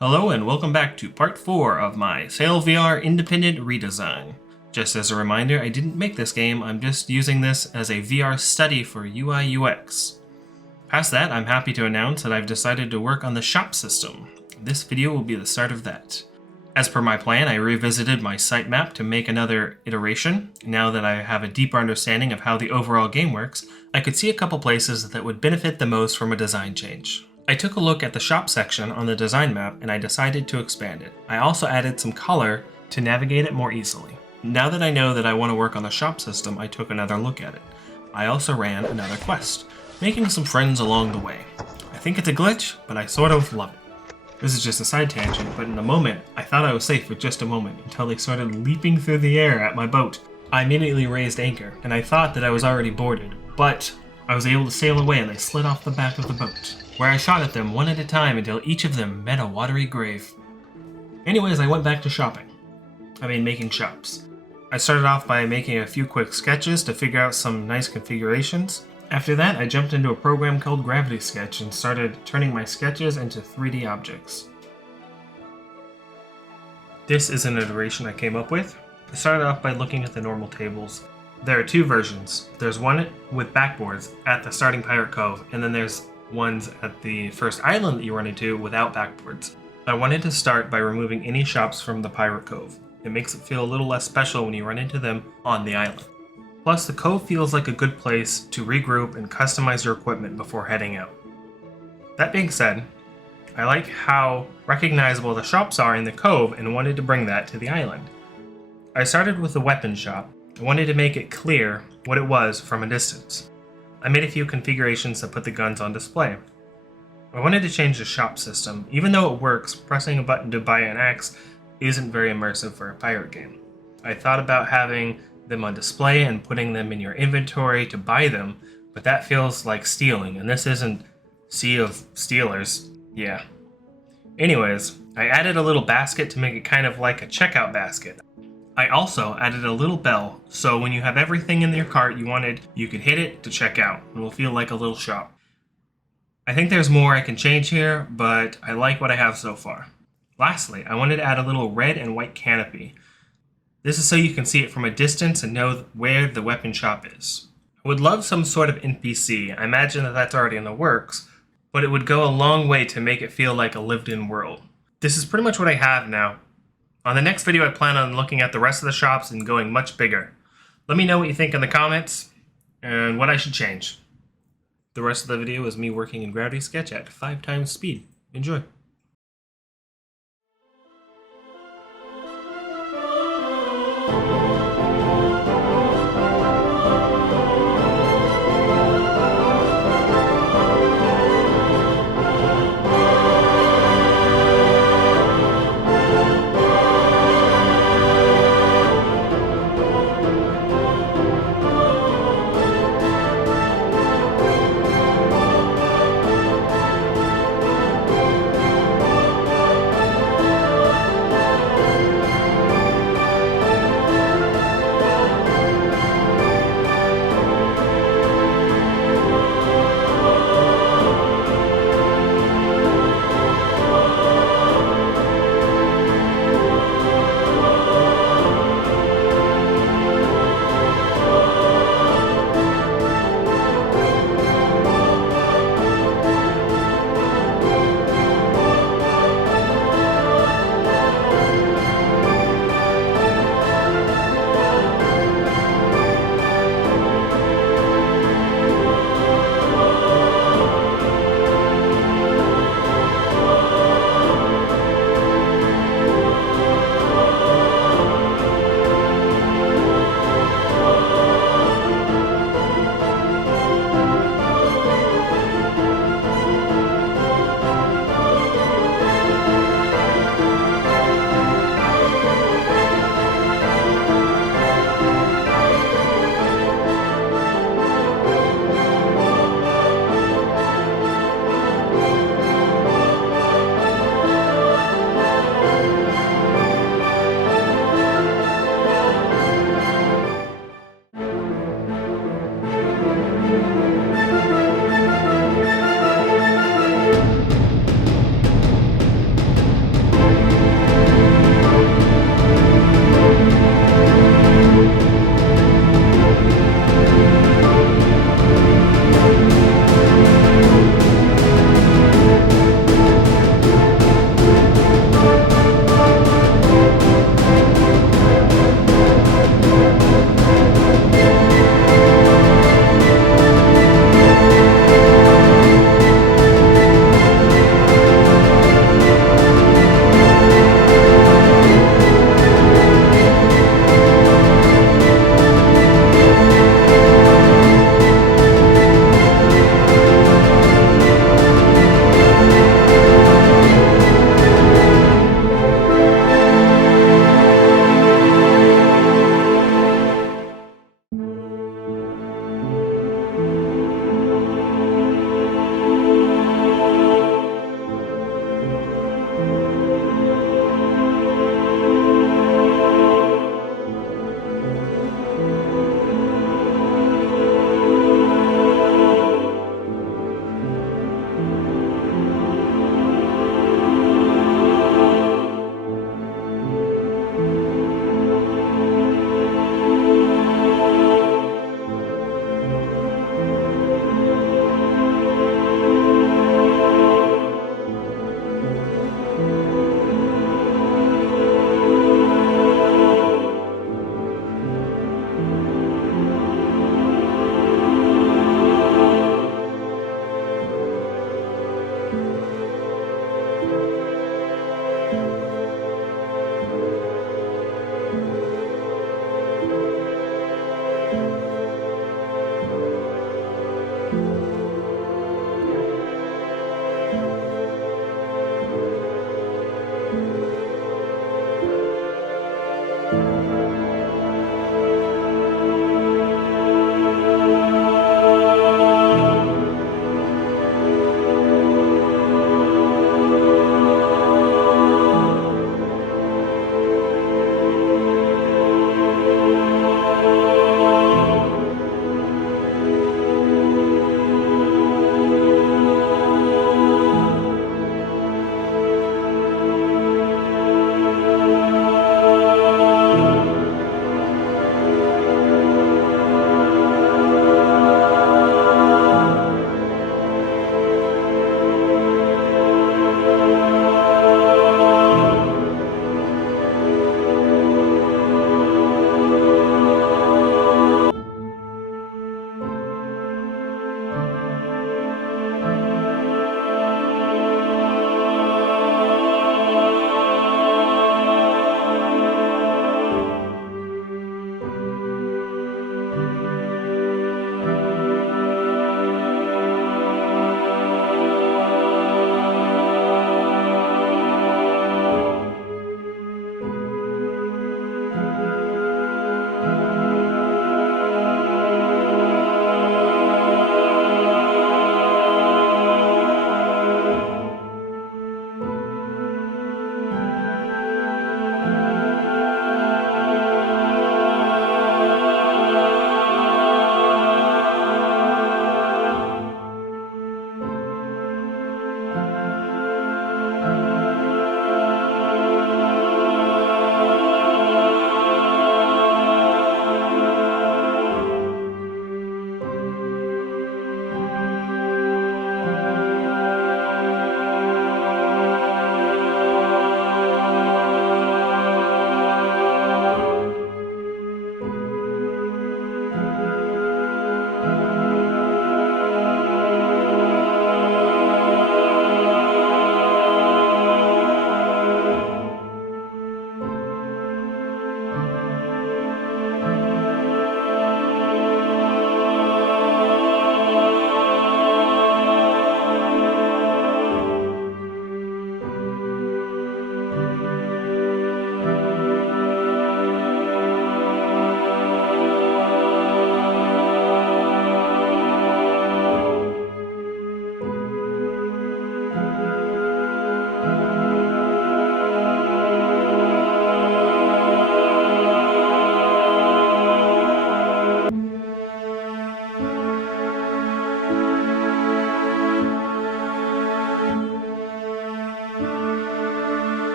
Hello and welcome back to part 4 of my Sail VR independent redesign. Just as a reminder, I didn't make this game, I'm just using this as a VR study for UI UX. Past that, I'm happy to announce that I've decided to work on the shop system. This video will be the start of that. As per my plan, I revisited my sitemap to make another iteration. Now that I have a deeper understanding of how the overall game works, I could see a couple places that would benefit the most from a design change. I took a look at the shop section on the design map and I decided to expand it. I also added some color to navigate it more easily. Now that I know that I want to work on the shop system, I took another look at it. I also ran another quest, making some friends along the way. I think it's a glitch, but I sort of love it. This is just a side tangent, but in the moment, I thought I was safe for just a moment until they started leaping through the air at my boat. I immediately raised anchor, and I thought that I was already boarded, but I was able to sail away and they slid off the back of the boat, where I shot at them one at a time until each of them met a watery grave. Anyways, I went back to making shops. I started off by making a few quick sketches to figure out some nice configurations. After that, I jumped into a program called Gravity Sketch and started turning my sketches into 3D objects. This is an iteration I came up with. I started off by looking at the normal tables. There are two versions. There's one with backboards at the starting Pirate Cove, and then there's ones at the first island that you run into without backboards. I wanted to start by removing any shops from the Pirate Cove. It makes it feel a little less special when you run into them on the island. Plus, the cove feels like a good place to regroup and customize your equipment before heading out. That being said, I like how recognizable the shops are in the cove and wanted to bring that to the island. I started with the weapon shop. I wanted to make it clear what it was from a distance. I made a few configurations that put the guns on display. I wanted to change the shop system. Even though it works, pressing a button to buy an axe isn't very immersive for a pirate game. I thought about having them on display and putting them in your inventory to buy them, but that feels like stealing, and this isn't Sea of Stealers. Yeah. Anyways, I added a little basket to make it kind of like a checkout basket. I also added a little bell, so when you have everything in your cart you wanted, you could hit it to check out. It will feel like a little shop. I think there's more I can change here, but I like what I have so far. Lastly, I wanted to add a little red and white canopy. This is so you can see it from a distance and know where the weapon shop is. I would love some sort of NPC. I imagine that that's already in the works, but it would go a long way to make it feel like a lived-in world. This is pretty much what I have now. On the next video, I plan on looking at the rest of the shops and going much bigger. Let me know what you think in the comments and what I should change. The rest of the video is me working in Gravity Sketch at 5 times speed. Enjoy.